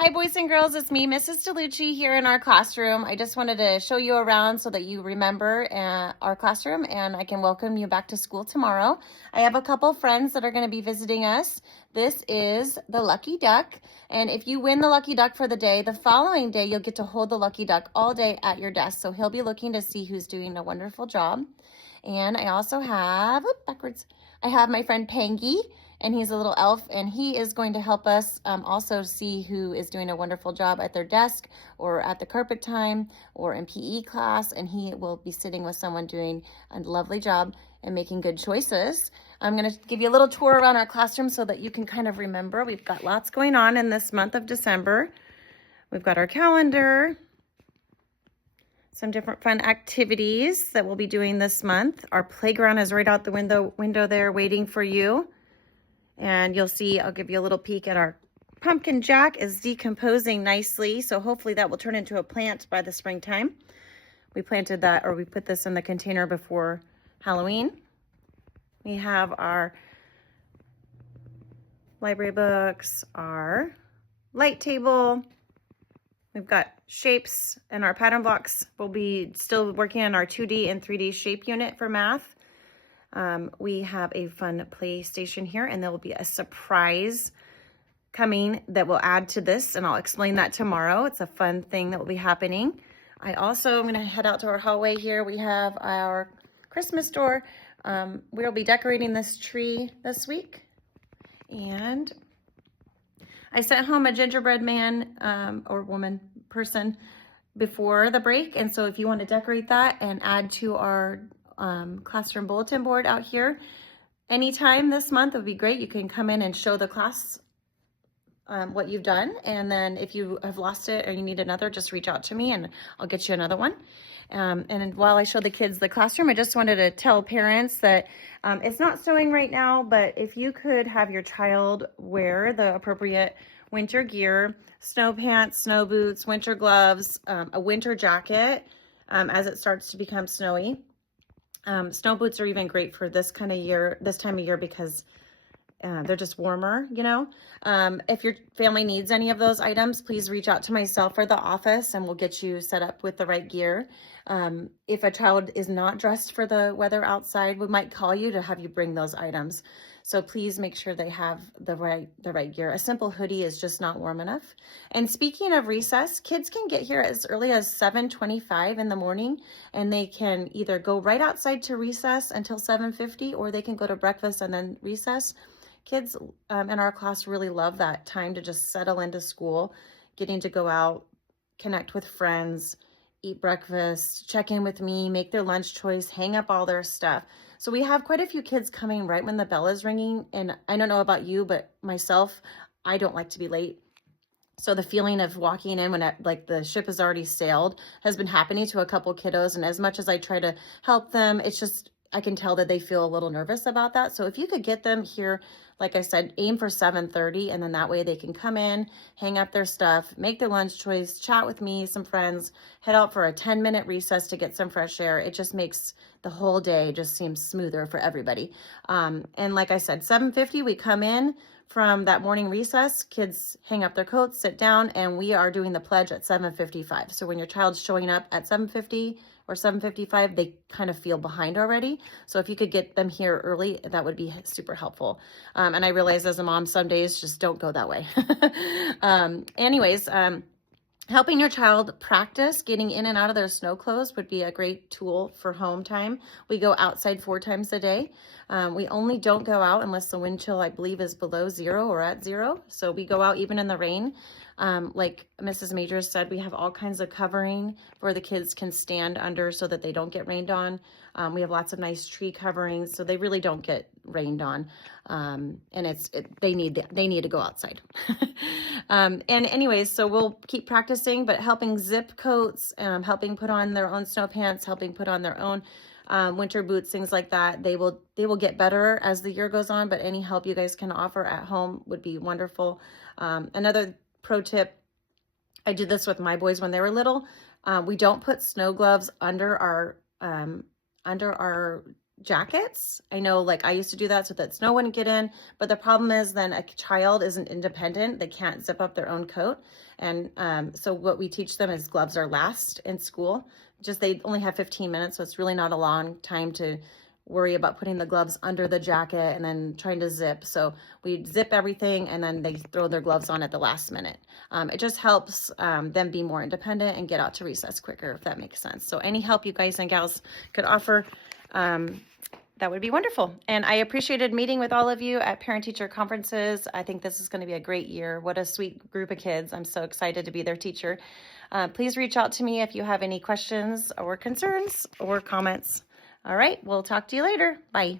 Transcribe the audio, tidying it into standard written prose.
Hi, boys and girls. It's me, Mrs. DeLucci, here in our classroom. I just wanted to show you around so that you remember our classroom and I can welcome you back to school tomorrow. I have a couple friends that are going to be visiting us. This is the Lucky Duck. And if you win the Lucky Duck for the day, the following day, you'll get to hold the Lucky Duck all day at your desk. So he'll be looking to see who's doing a wonderful job. And I also have, I have my friend Pangy, and he's a little elf, and he is going to help us also see who is doing a wonderful job at their desk or at the carpet time or in PE class, and he will be sitting with someone doing a lovely job and making good choices. I'm going to give you a little tour around our classroom so that you can kind of remember. We've got lots going on in this month of December. We've got our calendar, some different fun activities that we'll be doing this month. Our playground is right out the window there waiting for you. And you'll see, I'll give you a little peek at our pumpkin jack is decomposing nicely. So hopefully that will turn into a plant by the springtime. We planted that, or we put this in the container before Halloween. We have our library books, our light table. We've got shapes and our pattern blocks. We'll be still working on our 2D and 3D shape unit for math. We have a fun PlayStation here, and there will be a surprise coming that will add to this, and I'll explain that tomorrow. It's a fun thing that will be happening. I also am going to head out to our hallway here. We have our Christmas store. We'll be decorating this tree this week, and I sent home a gingerbread man or woman person before the break, and so if you want to decorate that and add to our classroom bulletin board out here anytime this month would be great. You can come in and show the class what you've done, and then if you have lost it or you need another, just reach out to me and I'll get you another one. And while I show the kids the classroom, I just wanted to tell parents that it's not snowing right now, but if you could have your child wear the appropriate winter gear, snow pants, snow boots, winter gloves, a winter jacket as it starts to become snowy. Snow boots are even great for this time of year because they're just warmer, you know. If your family needs any of those items, please reach out to myself or the office and we'll get you set up with the right gear. If a child is not dressed for the weather outside, we might call you to have you bring those items. So please make sure they have the right gear. A simple hoodie is just not warm enough. And speaking of recess, kids can get here as early as 7:25 in the morning, and they can either go right outside to recess until 7:50, or they can go to breakfast and then recess. Kids in our class really love that time to just settle into school, getting to go out, connect with friends, eat breakfast, check in with me, make their lunch choice, hang up all their stuff. So we have quite a few kids coming right when the bell is ringing. And I don't know about you, but myself, I don't like to be late. So the feeling of walking in when like the ship has already sailed has been happening to a couple kiddos. And as much as I try to help them, it's just, I can tell that they feel a little nervous about that. So if you could get them here, like I said, aim for 7:30, and then that way they can come in, hang up their stuff, make their lunch choice, chat with me, some friends, head out for a 10-minute recess to get some fresh air. It just makes the whole day just seem smoother for everybody. And like I said, 7:50, we come in from that morning recess, kids hang up their coats, sit down, and we are doing the pledge at 7:55. So when your child's showing up at 7:50 or 7:55, they kind of feel behind already. So if you could get them here early, that would be super helpful. And I realize as a mom, some days just don't go that way. Helping your child practice getting in and out of their snow clothes would be a great tool for home time. We go outside 4 times a day. We only don't go out unless the wind chill, I believe, is below 0 or at 0. So we go out even in the rain. Like Mrs. Majors said, we have all kinds of covering where the kids can stand under so that they don't get rained on. We have lots of nice tree coverings, so they really don't get rained on. And they need to go outside. And anyways, so we'll keep practicing, but helping zip coats, helping put on their own snow pants, helping put on their own winter boots, things like that. They will get better as the year goes on, but any help you guys can offer at home would be wonderful. Another pro tip, I did this with my boys when they were little. We don't put snow gloves under our jackets. I know, like, I used to do that so that snow wouldn't get in, but the problem is then a child isn't independent. They can't zip up their own coat. And so what we teach them is gloves are last in school. Just they only have 15 minutes, so it's really not a long time to worry about putting the gloves under the jacket and then trying to zip. So we zip everything and then they throw their gloves on at the last minute. It just helps them be more independent and get out to recess quicker, if that makes sense. So any help you guys and gals could offer, that would be wonderful. And I appreciated meeting with all of you at parent-teacher conferences. I think this is going to be a great year. What a sweet group of kids. I'm so excited to be their teacher. Please reach out to me if you have any questions or concerns or comments. All right, we'll talk to you later. Bye.